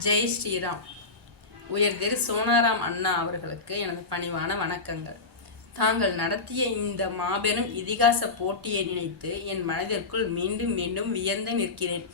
ஜெய் ஸ்ரீராம். உயர்திரு சோனாராம் அண்ணா அவர்களுக்கு எனது பணிவான வணக்கங்கள். தாங்கள் நடத்திய இந்த மாபெரும் இதிகாச போட்டியை நினைத்து என் மனதிற்குள் மீண்டும் மீண்டும் வியந்து நிற்கிறேன்.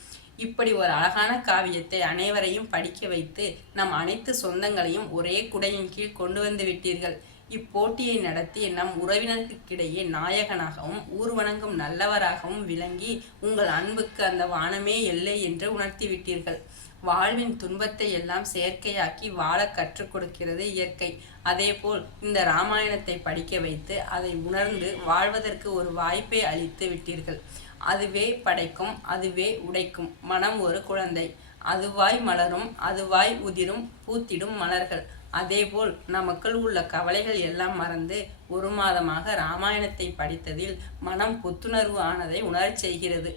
இப்படி ஒரு அழகான காவியத்தை அனைவரையும் படிக்க வைத்து நம் அனைத்து சொந்தங்களையும் ஒரே குடையின் கீழ் கொண்டு வந்து விட்டீர்கள். இப்போட்டியை நடத்தி நம் உறவினர்களுக்கிடையே நாயகனாகவும் ஊர் வணங்கும் நல்லவராகவும் விளங்கி உங்கள் அன்புக்கு அந்த வானமே எல்லை என்று உணர்த்திவிட்டீர்கள். வாழ்வின் துன்பத்தை எல்லாம் செயற்கையாக்கி வாழ கற்றுக் கொடுக்கிறது இயற்கை. அதேபோல் இந்த இராமாயணத்தை படிக்க வைத்து அதை உணர்ந்து வாழ்வதற்கு ஒரு வாய்ப்பை அளித்து விட்டீர்கள். அதுவே படைக்கும், அதுவே உடைக்கும். மனம் ஒரு குழந்தை, அதுவாய் மலரும், அதுவாய் உதிரும், பூத்திடும் மலர்கள். அதேபோல் நமக்குள் உள்ள கவலைகள் எல்லாம் மறந்து ஒரு மாதமாக இராமாயணத்தை படித்ததில் மனம் புத்துணர்வு ஆனதை உணரச் செய்கிறது.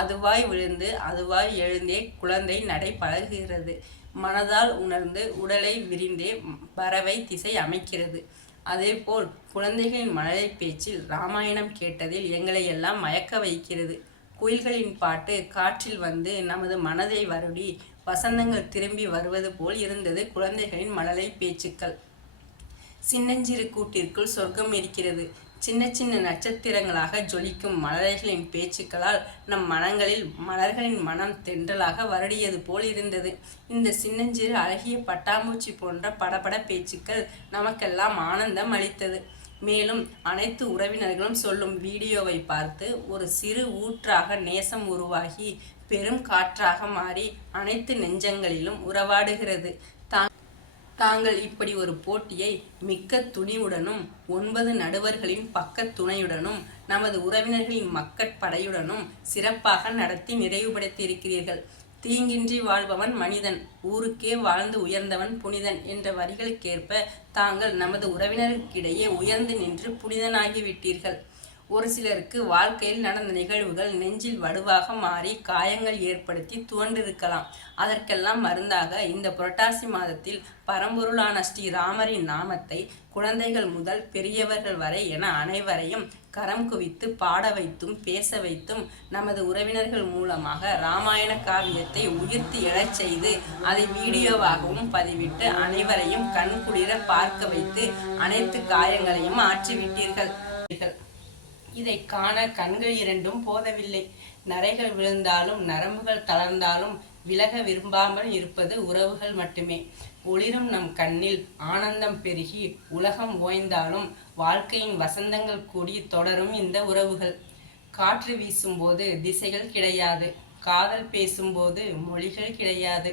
அதுவாய் விழுந்து அதுவாய் எழுந்தே குழந்தை நடை பழகுகிறது. மனதால் உணர்ந்து உடலை விரிந்தே பறவை திசை அமைக்கிறது. அதேபோல் குழந்தைகளின் மழலை பேச்சில் இராமாயணம் கேட்டதில் எங்களை எல்லாம் மயக்க வைக்கிறது. குயில்களின் பாட்டு காற்றில் வந்து நமது மனதை வருடி வசந்தங்கள் திரும்பி வருவது போல் இருந்தது குழந்தைகளின் மழலை பேச்சுக்கள். சின்னஞ்சிறு கூட்டிற்குள் சொர்க்கம் இருக்கிறது. சின்ன சின்ன நட்சத்திரங்களாக ஜொலிக்கும் மலர்களின் பேச்சுக்களால் நம் மனங்களில் மலர்களின் மனம் தென்றலாக வருடியது போல் இருந்தது. இந்த சின்னஞ்சிறு அழகிய பட்டாம்பூச்சி போன்ற படபட பேச்சுக்கள் நமக்கெல்லாம் ஆனந்தம் அளித்தது. மேலும் அனைத்து உறவினர்களும் சொல்லும் வீடியோவை பார்த்து ஒரு சிறு ஊற்றாக நேசம் உருவாகி பெரும் காற்றாக மாறி அனைத்து நெஞ்சங்களிலும் உறவாடுகிறது. தாங்கள் இப்படி ஒரு போட்டியை மிக்க துணிவுடனும் 9 நடுவர்களின் பக்க துணையுடனும் நமது உறவினர்களின் மக்கட்படையுடனும் சிறப்பாக நடத்தி நிறைவுபடுத்தியிருக்கிறீர்கள். தீங்கின்றி வாழ்பவன் மனிதன், ஊருக்கே வாழ்ந்து உயர்ந்தவன் புனிதன் என்ற வரிகளுக்கேற்ப தாங்கள் நமது உறவினர்களுக்கிடையே உயர்ந்து நின்று புனிதனாகிவிட்டீர்கள். ஒரு சிலருக்கு வாழ்க்கையில் நடந்த நிகழ்வுகள் நெஞ்சில் வடுவாக மாறி காயங்கள் ஏற்படுத்தி துவண்டிருக்கலாம். அதற்கெல்லாம் மருந்தாக இந்த புரட்டாசி மாதத்தில் பரம்பொருளான ஸ்ரீராமரின் நாமத்தை குழந்தைகள் முதல் பெரியவர்கள் வரை என அனைவரையும் கரம் குவித்து பாட வைத்தும் பேச வைத்தும் நமது உறவினர்கள் மூலமாக இராமாயண காவியத்தை உயிர்த்து எழச் செய்து அதை வீடியோவாகவும் பதிவிட்டு அனைவரையும் கண்குளிர பார்க்க வைத்து அனைத்து காயங்களையும் ஆற்றிவிட்டீர்கள். இதை காண கண்கள் இரண்டும் போதவில்லை. நரைகள் விழுந்தாலும் நரம்புகள் தளர்ந்தாலும் விலக விரும்பாமல் இருப்பது உறவுகள் மட்டுமே. ஒளிரும் நம் கண்ணில் ஆனந்தம் பெருகி உலகம் ஓய்ந்தாலும் வாழ்க்கையின் வசந்தங்கள் கூடி தொடரும் இந்த உறவுகள். காற்று வீசும்போது திசைகள் கிடையாது, காதல் பேசும்போது மொழிகள் கிடையாது.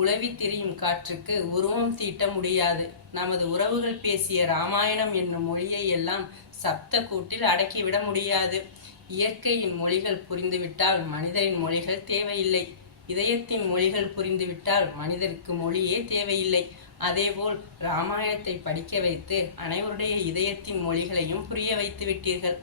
உலவி திரியும் காற்றுக்கு உருவம் தீட்ட முடியாது. நமது உறவுகள் பேசிய இராமாயணம் என்னும் மொழியை எல்லாம் சப்த கூட்டில் அடக்கிவிட முடியாது. இயற்கையின் மொழிகள் புரிந்துவிட்டால் மனிதரின் மொழிகள் தேவையில்லை. இதயத்தின் மொழிகள் புரிந்துவிட்டால் மனிதருக்கு மொழியே தேவையில்லை. அதேபோல் இராமாயணத்தை படிக்க வைத்து அனைவருடைய இதயத்தின் மொழிகளையும் புரிய வைத்து விட்டீர்கள்.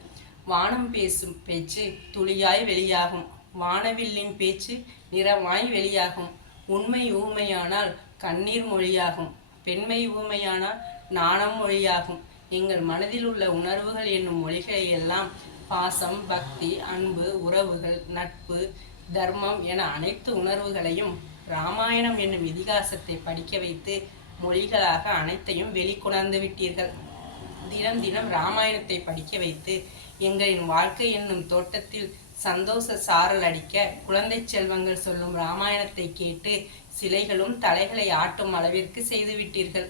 வானம் பேசும் பேச்சு துளியாய் வெளியாகும், வானவில்லின் பேச்சு நிறமாய் வெளியாகும். உண்மை ஊமையானால் கண்ணீர் மொழியாகும், பெண்மை ஊமையானால் நாணம் மொழியாகும். எங்கள் மனதில் உள்ள உணர்வுகள் என்னும் மொழிகளை எல்லாம் பாசம், பக்தி, அன்பு, உறவுகள், நட்பு, தர்மம் என அனைத்து உணர்வுகளையும் இராமாயணம் என்னும் இதிகாசத்தை படிக்க வைத்து மொழிகளாக அனைத்தையும் வெளிக்கொணர்ந்து விட்டீர்கள். தினம் தினம் இராமாயணத்தை படிக்க வைத்து எங்களின் வாழ்க்கை என்னும் தோட்டத்தில் சந்தோஷ சாரல் அடிக்க குழந்தை செல்வங்கள் சொல்லும் இராமாயணத்தை கேட்டு சிலைகளும் தலைகளை ஆட்டும் அளவிற்கு செய்துவிட்டீர்கள்.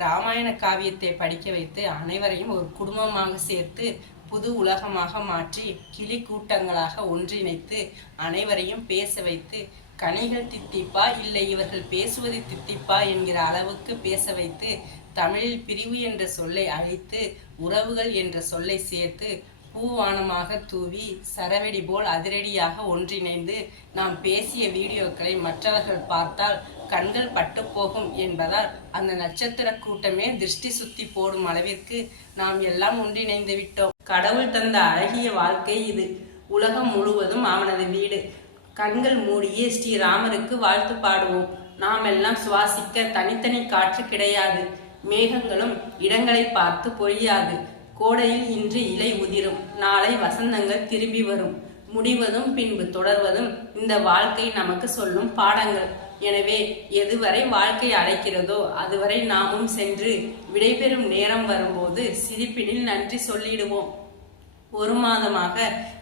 இராமாயண காவியத்தை படிக்க வைத்து அனைவரையும் ஒரு குடும்பமாக சேர்த்து புது உலகமாக மாற்றி கிளி கூட்டங்களாக ஒன்றிணைத்து அனைவரையும் பேச வைத்து கனிகள் தித்திப்பா இல்லை இவர்கள் பேசுவது தித்திப்பா என்கிற அளவுக்கு பேச வைத்து தமிழில் பிரிவு என்ற சொல்லை அழித்து உறவுகள் என்ற சொல்லை சேர்த்து பூவானமாக தூவி சரவெடி போல் அதிரடியாக ஒன்றிணைந்து நாம் பேசிய வீடியோக்களை மற்றவர்கள் பார்த்தால் கண்கள் பட்டு போகும் என்பதால் அந்த நட்சத்திர கூட்டமே திருஷ்டி சுத்தி போடும் அளவிற்கு நாம் எல்லாம் ஒன்றிணைந்து விட்டோம். கடவுள் தந்த அழகிய வாழ்க்கை இது. உலகம் முழுவதும் அவனது வீடு. கண்கள் மூடியே ஸ்ரீராமருக்கு வாழ்த்து பாடுவோம். நாம் எல்லாம் சுவாசிக்க தனித்தனி காற்று கிடையாது. மேகங்களும் இடங்களை பார்த்து பொழியாது. கோடையில் இன்று இலை உதிரும், நாளை வசந்தங்கள் திரும்பி வரும். முடிவதும் பின்பு தொடர்வதும் இந்த வாழ்க்கை நமக்கு சொல்லும் பாடங்கள். எனவே எதுவரை வாழ்க்கை அழைக்கிறதோ அதுவரை நாமும் சென்று விடைபெறும் நேரம் வரும்போது சிரிப்பினில் நன்றி சொல்லிடுவோம். 1 மாதமாக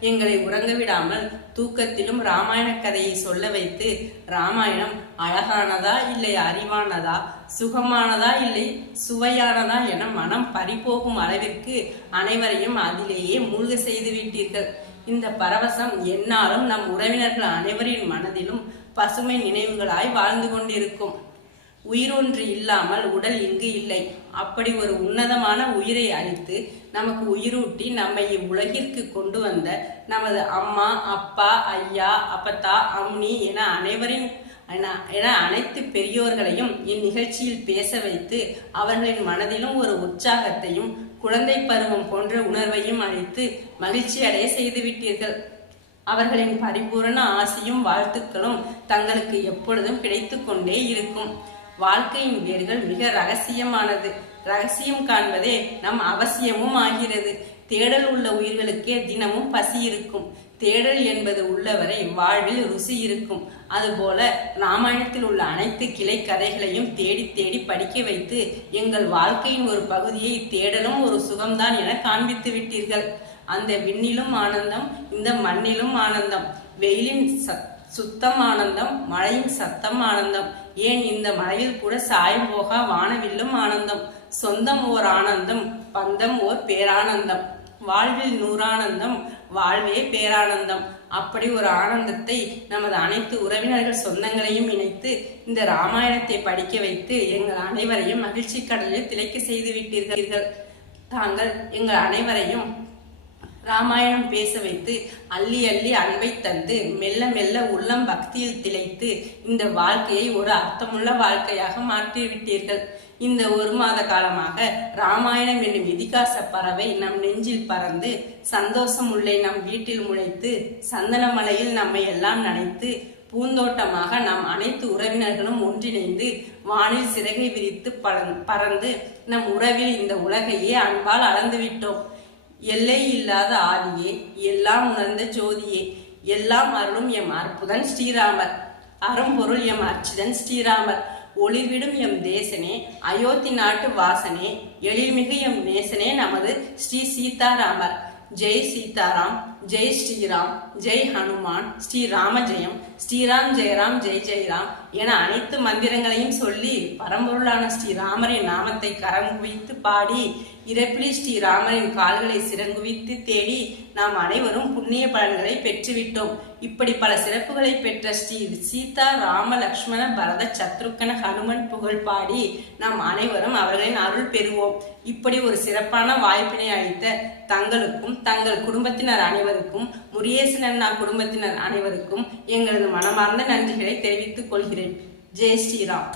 எங்களை உறங்க விடாமல் தூக்கத்திலும் ராமாயண கதையை சொல்ல வைத்து, ராமாயணம் அழகானதா இல்லை அறிவானதா, சுகமானதா இல்லை சுவையானதா என மனம் பறிபோகும் அளவிற்கு அனைவரையும் அதிலேயே மூழ்க செய்து விட்டீர்கள். இந்த பரவசம் எந்நாளும் நம் உறவினர்கள் அனைவரின் மனதிலும் பசுமை நினைவுகளாய் வாழ்ந்து கொண்டிருக்கும். உயிரொன்று இல்லாமல் உடல் இங்கு இல்லை. அப்படி ஒரு உன்னதமான உயிரை அளித்து நமக்கு உயிரூட்டி நம்மை இவ்வுலகிற்கு கொண்டு வந்த நமது அம்மா, அப்பா, ஐயா, அப்பத்தா, அம்னி என அனைத்து பெரியோர்களையும் இந்நிகழ்ச்சியில் பேச வைத்து அவர்களின் மனதிலும் ஒரு உற்சாகத்தையும் குழந்தை பருவம் போன்ற உணர்வையும் அளித்து மகிழ்ச்சி அடைய செய்துவிட்டீர்கள். அவர்களின் பரிபூரண ஆசையும் வாழ்த்துக்களும் தங்களுக்கு எப்பொழுதும் கிடைத்து கொண்டே இருக்கும். வாழ்க்கையின் வேர்கள் மிக ரகசியமானது. ரகசியம் காண்பதே நம் அவசியமும் ஆகிறது. தேடல் உள்ள உயிர்களுக்கே தினமும் பசி இருக்கும். தேடல் என்பது உள்ளவரை வாழ்வில் ருசி இருக்கும். அதுபோல ராமாயணத்தில் உள்ள அனைத்து கிளை கதைகளையும் தேடி தேடி படிக்க வைத்து எங்கள் வாழ்க்கையின் ஒரு பகுதியை தேடலும் ஒரு சுகம்தான் என காண்பித்து விட்டீர்கள். அந்த விண்ணிலும் ஆனந்தம், இந்த மண்ணிலும் ஆனந்தம். வெயிலின் சுத்தம் ஆனந்தம், மழையின் சத்தம் ஆனந்தம். ஏன் இந்த மழையில் கூட சாயம் போகா வானவில்லும் ஆனந்தம். சொந்தம் ஓர் ஆனந்தம், பந்தம் ஓர் பேரானந்தம். வாழ்வில் நூறானந்தம், வாழ்வே பேரானந்தம். அப்படி ஒரு ஆனந்தத்தை நமது அனைத்து உறவினர்கள் சொந்தங்களையும் இணைத்து இந்த ராமாயணத்தை படிக்க வைத்து எங்கள் அனைவரையும் மகிழ்ச்சி கடலில் திளைக்க செய்து விட்டீர்கள். தாங்கள் எங்கள் அனைவரையும் ராமாயணம் பேச வைத்து அள்ளி அள்ளி அன்பை தந்து மெல்ல மெல்ல உள்ளம் பக்தியில் திளைத்து இந்த வாழ்க்கையை ஒரு அர்த்தமுள்ள வாழ்க்கையாக மாற்றிவிட்டீர்கள். இந்த 1 மாத காலமாக ராமாயணம் என்னும் இதிகாச பறவை நம் நெஞ்சில் பறந்து சந்தோஷம் உள்ளே நம் வீட்டில் முளைத்து சந்தனமலையில் நம்மை எல்லாம் நனைத்து பூந்தோட்டமாக நம் அனைத்து உறவினர்களும் ஒன்றிணைந்து வானில் சிறகை விரித்து பறந்து நம் உறவில் இந்த உலகையே அன்பால் அளந்து விட்டோம். எல்லை இல்லாத ஆதியே, எல்லாம் உணர்ந்த ஜோதியே, எல்லாம் அருளும் எம் அற்புதன் ஸ்ரீராமர், அரும்பொருள் எம் அர்ச்சிதன் ஸ்ரீராமர், ஒளிவிடும் எம் தேசனே, அயோத்தி நாட்டு வாசனே, எழில்மிகு எம் நேசனே நமது ஸ்ரீ சீதாராமர். ஜெய் சீதாராம், ஜெய் ஸ்ரீராம், ஜெய் ஹனுமான், ஸ்ரீராம ஜெயம், ஸ்ரீராம் ஜெயராம், ஜெய் ஜெயராம் என அனைத்து மந்திரங்களையும் சொல்லி பரம்பொருளான ஸ்ரீராமரின் நாமத்தை கரங்குவித்து பாடி இறப்பிலி ஸ்ரீராமரின் கால்களை சிறங்குவித்து தேடி நாம் அனைவரும் புண்ணிய பலன்களை பெற்றுவிட்டோம். இப்படி பல சிறப்புகளை பெற்ற ஸ்ரீ சீதா, ராம, லக்ஷ்மண, பரத, சத்ருக்கன, ஹனுமன் புகழ் பாடி நாம் அனைவரும் அவர்களின் அருள் பெறுவோம். இப்படி ஒரு சிறப்பான வாய்ப்பினை அளித்த தங்களுக்கும் தங்கள் குடும்பத்தினர் அனைவருக்கும் முருகேசன் அண்ணா குடும்பத்தினர் அனைவருக்கும் எங்களது மனமார்ந்த நன்றிகளை தெரிவித்துக் கொள்கிறேன். ஜெய் ஸ்ரீராம்.